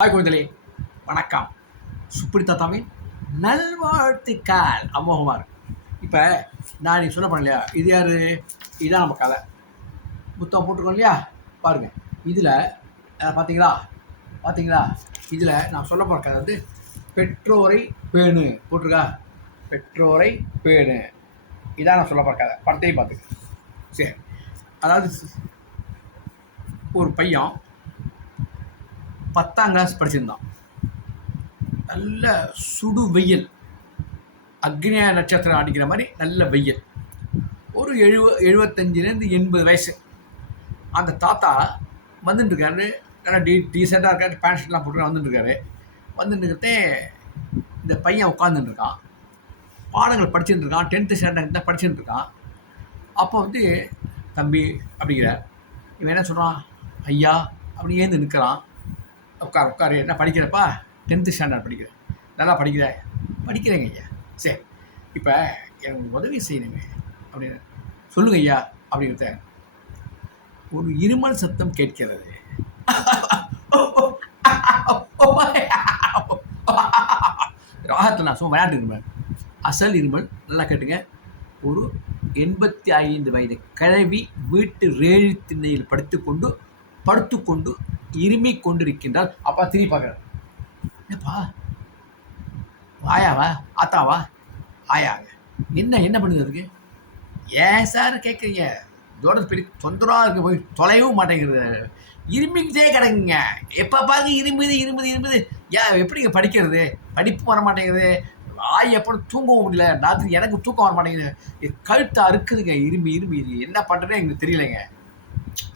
Hi குழந்தைகளே, வணக்கம். சுப்ரீதாத்தாவின் நல்வாழ்த்துக்கள். அமோகமாக இருக்கு. இப்போ நான் நீ சொல்ல இல்லையா, இது யார்? இதுதான் நம்ம கதை. புத்தகம் போட்டிருக்கோம் இல்லையா, பாருங்கள். இதில் பார்த்தீங்களா இதில் நான் சொல்ல போகிற கதை வந்து பெற்றோரை பேணு போட்டிருக்கா. பெற்றோரை பேணு, இதான் நான் சொல்ல போகிற கதை. படத்தையும் பார்த்துக்க. சரி, அதாவது ஒரு பையன் 10ஆம் கிளாஸ் படிச்சிருந்தான். நல்ல சுடு வெயில், அக்னிய நட்சத்திரம் அடிக்கிற மாதிரி நல்ல வெயில். ஒரு 75-80 வயசு. அந்த தாத்தா வந்துட்டுருக்காரு. நல்லா டீசெண்டாக இருக்காரு, பேண்ட் ஷர்ட்லாம் போட்டு வந்துட்டுருக்காரு. வந்துட்டுருக்கே இந்த பையன் உட்காந்துட்டுருக்கான், பாடங்கள் படிச்சுட்டு இருக்கான். 10th ஸ்டாண்டர்ட் தான் படிச்சுட்டு இருக்கான். அப்போ வந்து தம்பி அப்படிங்கிறார். இவன் என்ன சொல்கிறான், ஐயா அப்படி ஏந்து நிற்கிறான். உட்காரு, என்ன படிக்கிறப்பா? 10th ஸ்டாண்டர்ட் படிக்கிறேன். நல்லா படிக்கிறேங்க ஐயா. சரி, இப்போ எனக்கு உதவி செய்யணுங்க அப்படின்னு. சொல்லுங்க ஐயா அப்படிங்கிறத. ஒரு இருமல் சத்தம் கேட்கிறது. ராகத்தில் நான் விளையாட்டு இருமல், அசல் இருமல். நல்லா கேட்டுங்க. ஒரு 85 வயது கிழவி வீட்டு ரேழி திண்ணையில் படுத்துக்கொண்டு இருமிக் கொண்டிருக்கின்றால். அப்பா திரும்பி பார்க்குறாரு. என்னப்பா, ஆயாவா ஆத்தாவா? ஆயாங்க. என்ன பண்ணுது அதுக்கு? ஏன் சார் கேட்குறீங்க? இதோட பெரிய தொந்தரவாக இருக்கு, போய் தொலைவும் மாட்டேங்கிறது. இருமிக்கிட்டே கிடக்குங்க. எப்போ பார்க்க இரும்புது. ஏன் எப்படிங்க படிக்கிறது? படிப்பு வர மாட்டேங்குது. எப்போ தூங்கவும் முடியல. ராத்திரி எனக்கு தூக்கம் வர மாட்டேங்குது. கழுத்து அறுக்குதுங்க. இரும்பி என்ன பண்ணுறேன்னு எங்களுக்கு தெரியலைங்க.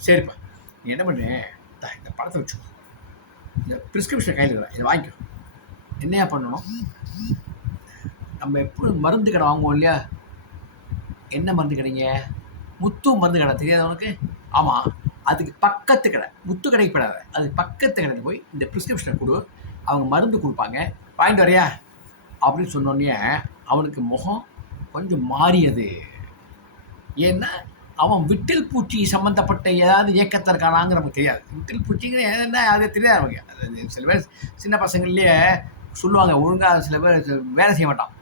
சரிப்பா, நீ என்ன பண்ணுறேன், இந்த படத்தை வச்சுக்கோ. இந்த ப்ரிஸ்கிரிப்ஷன் கையில் இருக்கிறேன், இதை வாங்கிக்கோ. என்னையா பண்ணணும்? நம்ம எப்போ மருந்து கடை வாங்குவோம் இல்லையா, என்ன மருந்து கடைங்க? முத்து மருந்து கடை தெரியாது உனக்கு? ஆமாம், அதுக்கு பக்கத்து கடை. முத்து கடைக்கு போடாத, அதுக்கு பக்கத்து கடைக்கு போய் இந்த ப்ரிஸ்கிரிப்ஷனை கொடு. அவங்க மருந்து கொடுப்பாங்க, வாங்கிட்டு வரையா அப்படின்னு சொன்னோடனே அவனுக்கு முகம் கொஞ்சம் மாறியது. ஏன்னா அவன் விட்டில் பூச்சி சம்மந்தப்பட்ட ஏதாவது இயக்கத்தில் இருக்கானாங்க நமக்கு தெரியாது. விட்டில் பூச்சிங்கிற என்ன அது தெரியாது அவங்க. அது சில பேர் சின்ன பசங்கள்லேயே சொல்லுவாங்க, ஒழுங்காக சில பேர் வேலை செய்ய மாட்டான்.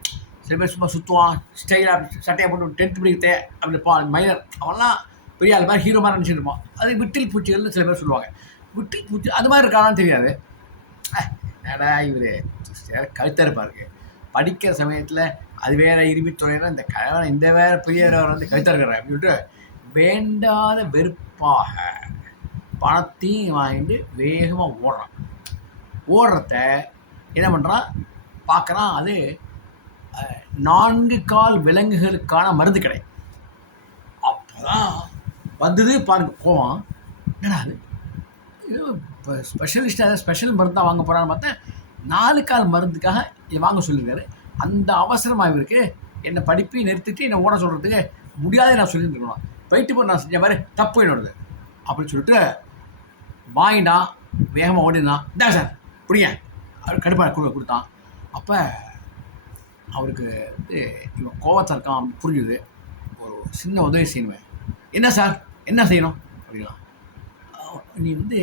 சில பேர் சும்மா சுற்றுவான், ஸ்டைலாக சட்டையை போட்டு 10th படிக்கிறதே அப்படி மைனர். அவன்லாம் பெரிய ஆள் மாதிரி ஹீரோ மாதிரி நினச்சிட்டு இருப்பான். அது விட்டில் பூச்சிகள்னு சில பேர் சொல்லுவாங்க. விட்டில் பூச்சி அது மாதிரி இருக்கானான்னு தெரியாது. என்னடா இவர் கழுத்தாக இருப்பாருக்கு, படிக்கிற சமயத்தில் அது வேற இருமித்துறையினா இந்த கழவன் இந்த வேற பெரியவர் வந்து கழுத்தாக இருக்கிறார் அப்படின்ட்டு வேண்டாத வெறுப்பாக பணத்தையும் வாங்கிட்டு வேகமாக ஓடுறத என்ன பண்ணுறான், பார்க்குறான். அது 4 கால் விலங்குகளுக்கான மருந்து கடை. அப்போதான் வந்தது பாருங்க கோவம். என்னடா அது, இப்போ ஸ்பெஷலிஸ்டாக ஸ்பெஷல் மருந்தாக வாங்க போகிறான்னு பார்த்தா 4 கால் மருந்துக்காக இதை வாங்க சொல்லியிருக்காரு. அந்த அவசரமாக இவருக்கு என்னை படிப்பையும் நிறுத்திட்டு என்னை ஓட சொல்கிறதுக்கு முடியாது. நான் சொல்லியிருந்துருக்கணும். போயிட்டு போய் நான் செஞ்ச மாதிரி தப்பு என்னோடது அப்படின்னு சொல்லிட்டு வாங்கிட்டான். வேகமாக ஓடினான். இதான் சார் புரியுங்க, அவர் கடுப்பாக கொடுத்தான். அப்போ அவருக்கு வந்து இவன் கோவத்தில் இருக்கான் புரிஞ்சுது. ஒரு சின்ன உதவி செய்யணுவேன். என்ன சார், என்ன செய்யணும் அப்படின்னா, நீ வந்து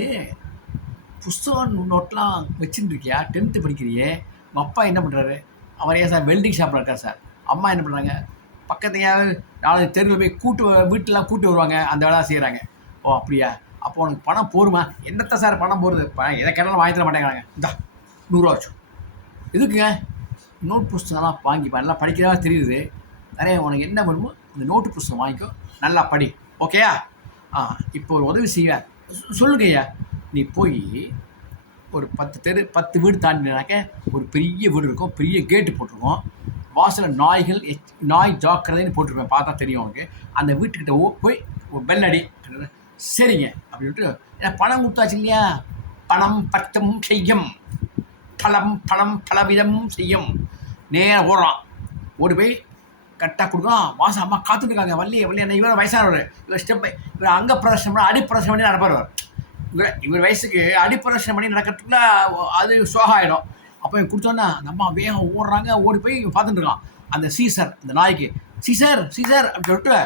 புஸ்தகம் நோட்லாம் வச்சுட்டு இருக்கியா? 10th படிக்கிறியே. உங்கள் அப்பா என்ன பண்ணுறாரு? அவர் ஏன் சார் வெல்டிங் ஷாப்பில் இருக்கார் சார். அம்மா என்ன பண்ணுறாங்க? பக்கத்தையாவது 4 தெருவில் போய் வீட்டெலாம் கூட்டு வருவாங்க, அந்த வேலை செய்கிறாங்க. ஓ அப்படியா? அப்போ உனக்கு பணம் போருமா? என்னத்த சார் பணம் போகிறது? எதை கேட்டாலும் வாங்கி தர மாட்டேங்கிறாங்க. இந்தா 100 ரூபா வச்சு. எதுக்குங்க? நோட் புஸ்தகம்லாம் வாங்கிப்பா, நல்லா படிக்கிறதா தெரியுது. நிறைய உனக்கு என்ன வேணுமோ இந்த நோட்டு புஸ்தகம் வாங்கிக்கோ, நல்லா படி, ஓகேயா? இப்போ ஒரு உதவி செய்வேன். சொல்லுங்க ஐயா. நீ போய் ஒரு 10 வீடு தாண்டினாக்க ஒரு பெரிய வீடு இருக்கும், பெரிய கேட்டு போட்டிருக்கோம். வாசலில் நாய் ஜாக்கிரதைன்னு போட்டிருப்பேன், பார்த்தா தெரியும் உனக்கு. அந்த வீட்டுக்கிட்ட போய் ஒரு பெல்லடி. சரிங்க அப்படின்ட்டு, ஏன்னா பணம் கொடுத்தாச்சு இல்லையா, பணம் பட்டம் செய்யும், பணம் பலவிதமும் செய்யும். நேரம் ஓடுறான். ஓடி போய் கரெக்டாக கொடுக்கலாம். வாசம் அம்மா காத்துட்ருக்காங்க. வள்ளி என்ன இவர் வயசானவர், இவர் இவர் அங்கே பிரதர்ஷனம் பண்ணி அடிப்பிரதர்ஷனம் பண்ணி நடப்பார். இவர் வயசுக்கு அடிப்பிரதர்ஷனம் பண்ணி நடக்கிறதுக்குள்ள அது சோகாயிடும். அப்போ கொடுத்தோன்னா நம்ம வேகம் ஓடுறாங்க. ஓடி போய் பார்த்துட்டு இருக்கான். அந்த சீசர், அந்த நாய்க்கு சீசர் அப்படின்னு சொல்லிட்டு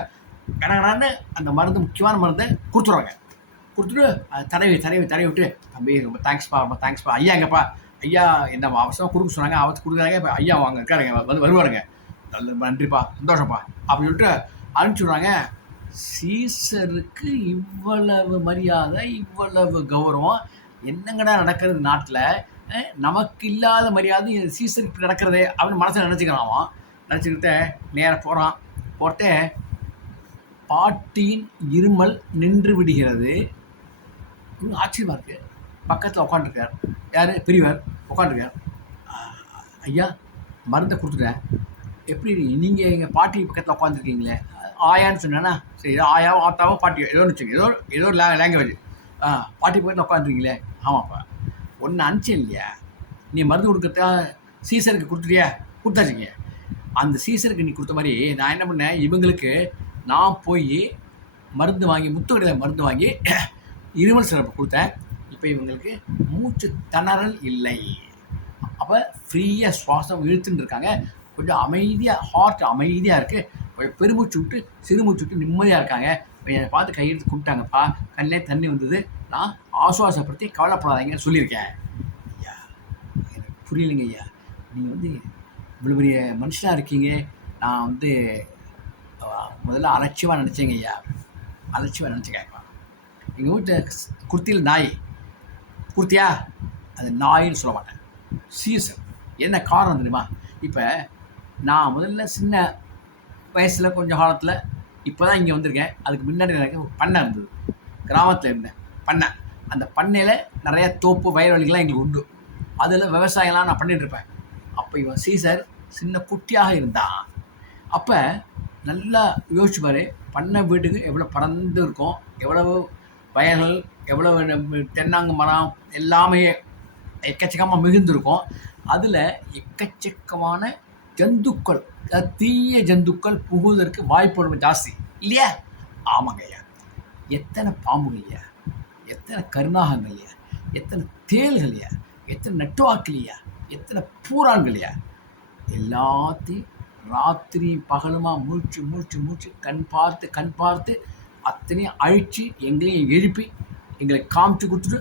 கடகடான்னு அந்த மருந்து, முக்கியமான மருந்தை கொடுத்துருவாங்க. கொடுத்துட்டு தடவி விட்டு, தம்பி ரொம்ப தேங்க்ஸ்ப்பா. ஐயா எங்கப்பா? ஐயா என்ன அவசரமாக கொடுக்க சொன்னாங்க, அவசரம் கொடுக்குறாங்க. இப்போ ஐயா வாங்க இருக்காருங்க, வருவாருங்க. நல்ல நன்றிப்பா, சந்தோஷம்ப்பா அப்படின்னு சொல்லிட்டு அனுப்பிச்சி விட்றாங்க. சீசருக்கு இவ்வளவு மரியாதை, இவ்வளவு கௌரவம் என்னங்கடா நடக்கிறது நாட்டில்? நமக்கு இல்லாத மரியாதை சீசருக்கு இப்படி நடக்கிறதே அப்படின்னு மனசில் நினச்சிக்கிறான். நினச்சிக்கிட்ட நேராக போட்டு பாட்டியின் இருமல் நின்று விடுகிறது. ஆச்சரியமாக இருக்குது. பக்கத்தில் உட்காந்துருக்கார். யார்? பெரியவர் உட்காந்துருக்கார். ஐயா மருந்தை கொடுத்துட்டேன், எப்படி நீங்கள் எங்கள் பாட்டி பக்கத்தில் உட்காந்துருக்கீங்களே? ஆயான்னு சொன்னேன்னா சரி, ஆயாவும் ஆத்தாவும் பாட்டியோ ஏதோ வச்சுங்க, ஏதோ ஒரு லாங்குவேஜ். பாட்டி பக்கத்தில் உட்காந்துருக்கீங்களே? ஆமாப்பா. ஒன்று அனுப்பிச்சேன் இல்லையா, நீ மருந்து கொடுக்கறதா சீசருக்கு கொடுத்துட்டியா? கொடுத்தாச்சுங்க. அந்த சீசருக்கு நீ கொடுத்த மாதிரி நான் என்ன பண்ணேன், இவங்களுக்கு நான் போய் மருந்து வாங்கி, முத்துக்கடையில் மருந்து வாங்கி இருமல் சிறப்பு கொடுத்தேன். இப்போ இவங்களுக்கு மூச்சு திணறல் இல்லை. அப்போ ஃப்ரீயாக சுவாசம் இழுத்துன்னு இருக்காங்க. கொஞ்சம் அமைதியாக, ஹார்ட் அமைதியாக இருக்குது. கொஞ்சம் பெருமூச்சு விட்டு சிறுமூச்சு விட்டு நிம்மதியாக இருக்காங்க. என்னை பார்த்து கையெழுத்து கும்பிட்டாங்கப்பா, கண்ணிலே தண்ணி வந்தது. நான் ஆசுவாசப்படுத்தி கவலைப்படாதீங்கன்னு சொல்லியிருக்கேன். ஐயா எனக்கு புரியலைங்க ஐயா, நீங்கள் இவ்வளோ பெரிய மனுஷனாக இருக்கீங்க. நான் முதல்ல அலட்சியமாக நினச்சேங்க ஐயா, அலட்சியமாக நினச்சிக்கேப்பா. எங்கள் வீட்டில் குர்த்தியில் நாய் குர்த்தியா, அது நாயின்னு சொல்ல மாட்டேன், சீசன். என்ன காரணம் தெரியுமா? இப்போ நான் முதல்ல சின்ன வயசில் கொஞ்சம் காலத்தில், இப்போ தான் இங்கே வந்திருக்கேன். அதுக்கு முன்னாடி எனக்கு ஒரு பண்ணை இருந்தது, கிராமத்தில் இருந்தேன் பண்ணை. அந்த பண்ணையில் நிறையா தோப்பு வயல்வெளிகள்லாம் எங்களுக்கு உண்டு. அதில் விவசாயம்லாம் நான் பண்ணிகிட்ருப்பேன். அப்போ இவன் சீசர் சின்ன குட்டியாக இருந்தான். அப்போ நல்லா யோசிச்சு பாரு, பண்ணை வீட்டுக்கு எவ்வளோ பறந்து இருக்கும், எவ்வளவு வயல்கள், எவ்வளவு தென்னாங்கு மரம் எல்லாமே எக்கச்சக்கமாக மிகுந்திருக்கும். அதில் எக்கச்சக்கமான ஜந்துக்கள், தீய ஜந்துக்கள் புகுவதற்கு வாய்ப்பு ஜாஸ்தி இல்லையா? ஆமாங்க ஐயா. எத்தனை பாம்புகள் ஐயா, எத்தனை கருநாகங்கள் ஐயா, எத்தனை தேள்கள் ஐயா, எத்தனை நட்டுவாக்கள் ஐயா, எத்தனை பூரான்கள் ஐயா. எல்லாத்தையும் ராத்திரி பகலுமா மூச்சு கண் பார்த்து அத்தனையும் அழித்து எங்களையும் எழுப்பி எங்களை காமிச்சு கொடுத்துட்டு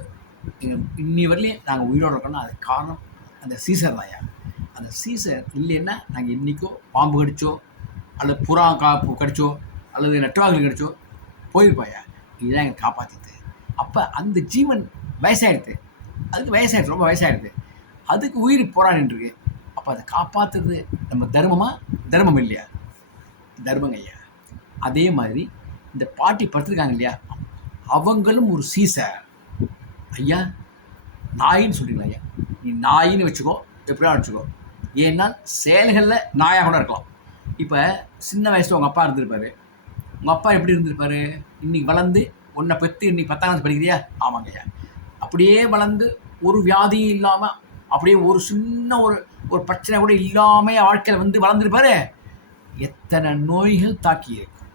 எங்கள் இன்னி வரலையும் நாங்கள் உயிரோடு இருக்கோம்னா அதுக்கு காரணம் அந்த சீசர் தான் ஐயா. அந்த சீசர் இல்லைன்னா நாங்கள் இன்றைக்கோ பாம்பு கடிச்சோ அல்லது புறா கடிச்சோ அல்லது நட்டுவாக்கள் கடிச்சோ போயிருப்போம். இதுதான் எங்களை காப்பாற்றிது. அப்போ அந்த ஜீவன் வயசாகிடுது, அதுக்கு வயசாகிடுது, ரொம்ப வயசாகிடுது, அதுக்கு உயிர் போராடிட்டுருக்கு. அப்போ அதை காப்பாற்றுறது நம்ம தர்மம் இல்லையா? தர்மங்க ஐயா. அதே மாதிரி இந்த பாட்டி படுத்துருக்காங்க இல்லையா, அவங்களும் ஒரு சீசர் ஐயா. நாயின்னு சொல்கிறீங்களா ஐயா? நீ நாயின்னு வச்சுக்கோ, எப்படியா வச்சுக்கோ. ஏன்னா செயல்களில் நாயாக கூட இருக்கலாம். இப்போ சின்ன வயசில் உங்கள் அப்பா இருந்திருப்பார். உங்கள் அப்பா எப்படி இருந்திருப்பார்? இன்றைக்கி வளர்ந்து உன்னை பெற்று இன்றைக்கி 10ஆம் கிளாஸ் படிக்கிறியா? ஆமாங்க ஐயா. அப்படியே வளர்ந்து ஒரு வியாதியும் இல்லாமல், அப்படியே ஒரு சின்ன ஒரு பிரச்சனை கூட இல்லாமல் வாழ்க்கையில் வளர்ந்துருப்பார். எத்தனை நோய்கள் தாக்கி இருக்கும்,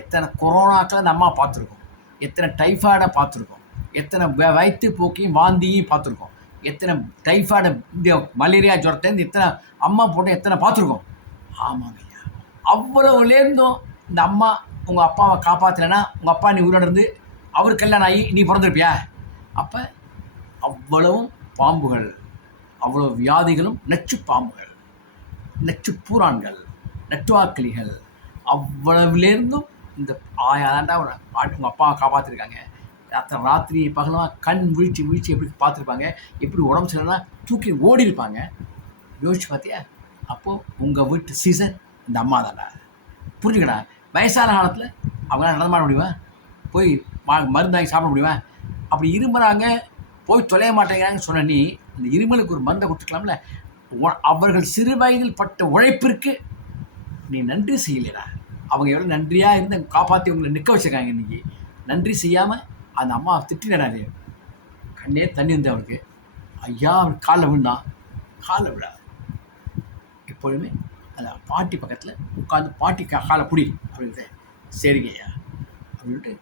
எத்தனை கொரோனாக்களை நம்ம பார்த்துருக்கோம், எத்தனை டைஃபாய்டை பார்த்துருக்கோம், எத்தனை வயிற்றுப்போக்கையும் வாந்தியும் பார்த்துருக்கோம், எத்தனை டைஃபாய்டு, இந்த மலேரியா ஜுரத்துலேருந்து எத்தனை அம்மா போட்டு எத்தனை பார்த்துருக்கோம். ஆமாங்க ஐயா. அவ்வளவுலேருந்தும் இந்த அம்மா உங்கள் அப்பாவை காப்பாற்றலைன்னா, உங்கள் அப்பா நீ உயிரோடு இருந்து அவர் கல்யாணம் ஆகி நீ பிறந்திருப்பியா? அப்போ அவ்வளவும் பாம்புகள், அவ்வளோ வியாதிகளும் நச்சு பாம்புகள், நச்சு பூரான்கள், நட்டுவாக்கிளிகள், அவ்வளவுலேருந்தும் இந்த ஆயாதாண்டா உங்கள் அப்பாவை காப்பாற்றிருக்காங்க. ராத்திரி பகலமாக கண் வீழ்ச்சி எப்படி பார்த்துருப்பாங்க, எப்படி உடம்பு சரியில்லைனா தூக்கி ஓடி இருப்பாங்க. யோசிச்சு பார்த்தியா? அப்போது உங்கள் வீட்டு சீசன் இந்த அம்மா தாண்டா. புரிஞ்சுக்கடா. வயசான காலத்தில் அவங்களாம் நடந்து மாட முடியுமா? போய் மருந்து வாங்கி சாப்பிட முடியுமா? அப்படி இருமுறாங்க, போய் தொலைய மாட்டேங்கிறாங்கன்னு சொன்ன நீ அந்த இருமலுக்கு ஒரு மருந்தை கொடுத்துக்கலாம்ல. அவர்கள் சிறு வயதில் பட்ட உழைப்பிற்கு நீ நன்றி செய்யலைடா. அவங்க எவ்வளோ நன்றியாக இருந்து காப்பாற்றி உங்களை நிற்க வச்சுருக்காங்க. இன்றைக்கி நன்றி செய்யாமல் அந்த அம்மா திட்டினாரு. கண்ணே தண்ணி வந்து அவருக்கு. ஐயா அவர் காலில் விழுந்தான். காலில் விழாது. எப்பொழுதுமே அந்த பாட்டி பக்கத்தில் உட்காந்து பாட்டி காலை பிடி அப்படின்ட்டு. சரிங்க ஐயா அப்படின்ட்டு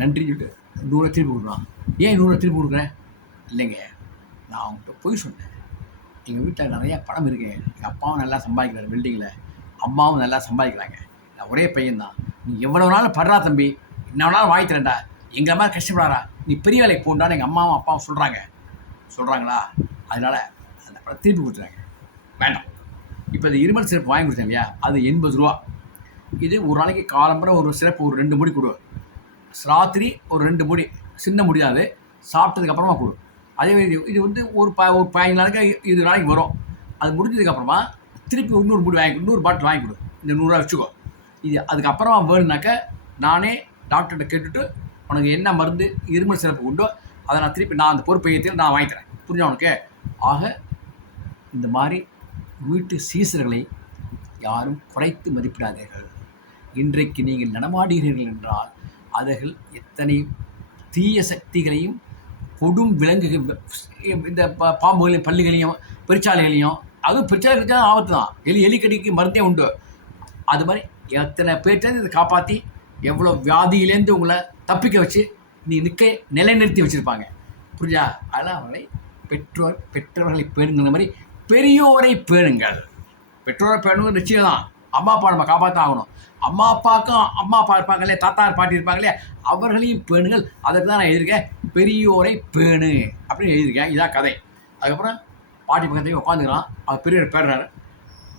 நன்றின்னு சொல்லிட்டு 100 திருப்பி கொடுக்குறான். ஏன் 100 திருப்பி கொடுக்குறேன்? இல்லைங்க, நான் அவங்ககிட்ட போய் சொன்னேன். எங்கள் வீட்டில் நிறையா பணம் இருக்கு, எங்கள் அப்பாவும் நல்லா சம்பாதிக்கிறாரு பில்டிங்கில், அம்மாவும் நல்லா சம்பாதிக்கிறாங்க, நான் ஒரே பையன்தான். நீ எவ்வளோ நாள் படுறா தம்பி, என்ன வேணாலும் வாங்கி தரேன்டா, எங்களை மாதிரி கஷ்டப்படாரா, நீ பெரிய வேலைக்கு போகண்டான்னு எங்கள் அம்மாவும் அப்பாவும் சொல்கிறாங்களா, அதனால் அந்த படம் திருப்பி கொடுத்துறாங்க. வேண்டாம். இப்போ இந்த இருமல் சிறப்பு வாங்கி கொடுத்தேன் இல்லையா, அது 80 ரூபா. இது ஒரு நாளைக்கு காலம்புற ஒரு சிறப்பு ஒரு 2 மூடி கொடு, ராத்திரி ஒரு 2 மூடி, சின்ன முடியாது, சாப்பிட்டதுக்கப்புறமா கொடு. அதே இது வந்து ஒரு 15 நாளைக்கு 20 நாளைக்கு வரும். அது முடிஞ்சதுக்கப்புறமா திருப்பி இன்னொரு மூடி இன்னொரு பாட்டில் வாங்கி கொடு, இந்த 100 ரூபா வச்சுக்கோ. இது அதுக்கப்புறமா வேணுனாக்க நானே டாக்டர்கிட்ட கேட்டுட்டு உனக்கு என்ன மருந்து இருமல் சிறப்பு உண்டோ அதை நான் திருப்பி நான் அந்த பொறுப்பை ஏற்றி நான் வாங்கித்தரேன். புரிஞ்சா உனக்கு? ஆக இந்த மாதிரி வீட்டு சீசர்களை யாரும் குறைத்து மதிப்பிடாதீர்கள். இன்றைக்கு நீங்கள் நடமாடுகிறீர்கள் என்றால் அதுகள் எத்தனை தீய சக்திகளையும் கொடும் விலங்குகள், இந்த பாம்புகளையும் பள்ளிகளையும் பெருச்சாலைகளையும், அதுவும் பெருச்சாலை ஆபத்து தான், எலிக்கடிக்கு மருந்தே உண்டு. அது மாதிரி எத்தனை பேர்ட்டு இதை காப்பாற்றி எவ்வளோ வியாதியிலேருந்து உங்களை தப்பிக்க வச்சு நீ நிலைநிறுத்தி வச்சுருப்பாங்க. புரிஞ்சா? அதனால் அவர்களை பெற்றோர்களை பேணுங்கிற மாதிரி பெரியோரை பேணுங்கள். பெற்றோரை பேணுங்க நிச்சயம் தான். அம்மா அப்பா நம்ம காப்பாற்ற ஆகணும். அம்மா அப்பா இருப்பாங்க இல்லையா, தாத்தா பாட்டி இருப்பாங்க இல்லையா, அவர்களையும் பேணுங்கள். அதற்கு தான் நான் எழுதியிருக்கேன், பெரியோரை பேணு அப்படின்னு எழுதியிருக்கேன். இதான் கதை. அதுக்கப்புறம் பாட்டி பக்கத்தையும் உட்காந்துக்கலாம். அவர் பெரியவர் பேடுறாரு.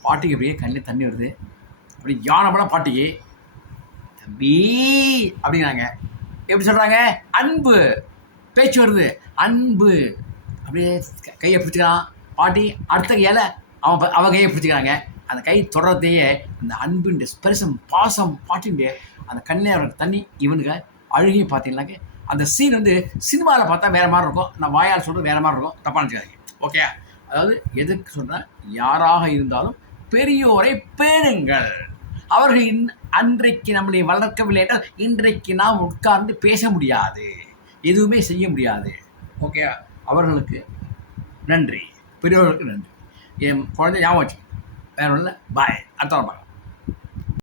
பாட்டிக்கு அப்படியே கண்ணில் தண்ணி வருது. அப்படி யானை படம் பாட்டிக்கு தம்பி அப்படிங்கிறாங்க. எப்படி சொல்கிறாங்க? அன்பு பேச்சு வருது, அன்பு. அப்படியே கையை பிடிச்சிக்கிறான் பாட்டி. அடுத்த கையால் அவன் கையை பிடிச்சிக்கிறாங்க. அந்த கை தொடரத்தையே அந்த அன்பின் ஸ்பெரிசம் பாசம் பாட்டின் அந்த கண்ணில் தண்ணி இவனுக்கு அழுகையும் பார்த்தீங்கன்னாக்க அந்த சீன் வந்து சினிமாவில் பார்த்தா வேறு மாதிரி இருக்கும், நான் வாயால் சொல்கிறது வேறு மாதிரி இருக்கும், தப்பாக நினச்சிக்காதீங்க. ஓகே? அதாவது எதுக்கு சொல்கிறேன், யாராக இருந்தாலும் பெரியோரை பேணுங்கள். அவர்கள் அன்றைக்கு நம்மளை வளர்க்கவில்லை என்றால் இன்றைக்கு நாம் உட்கார்ந்து பேச முடியாது, எதுவுமே செய்ய முடியாது. ஓகே? அவர்களுக்கு நன்றி, பெரியவர்களுக்கு நன்றி. என் குழந்தை ஞாபகம் வச்சு வேற ஒன்றும் இல்லை. பாய். அடுத்த வாரம் பார்க்கலாம்.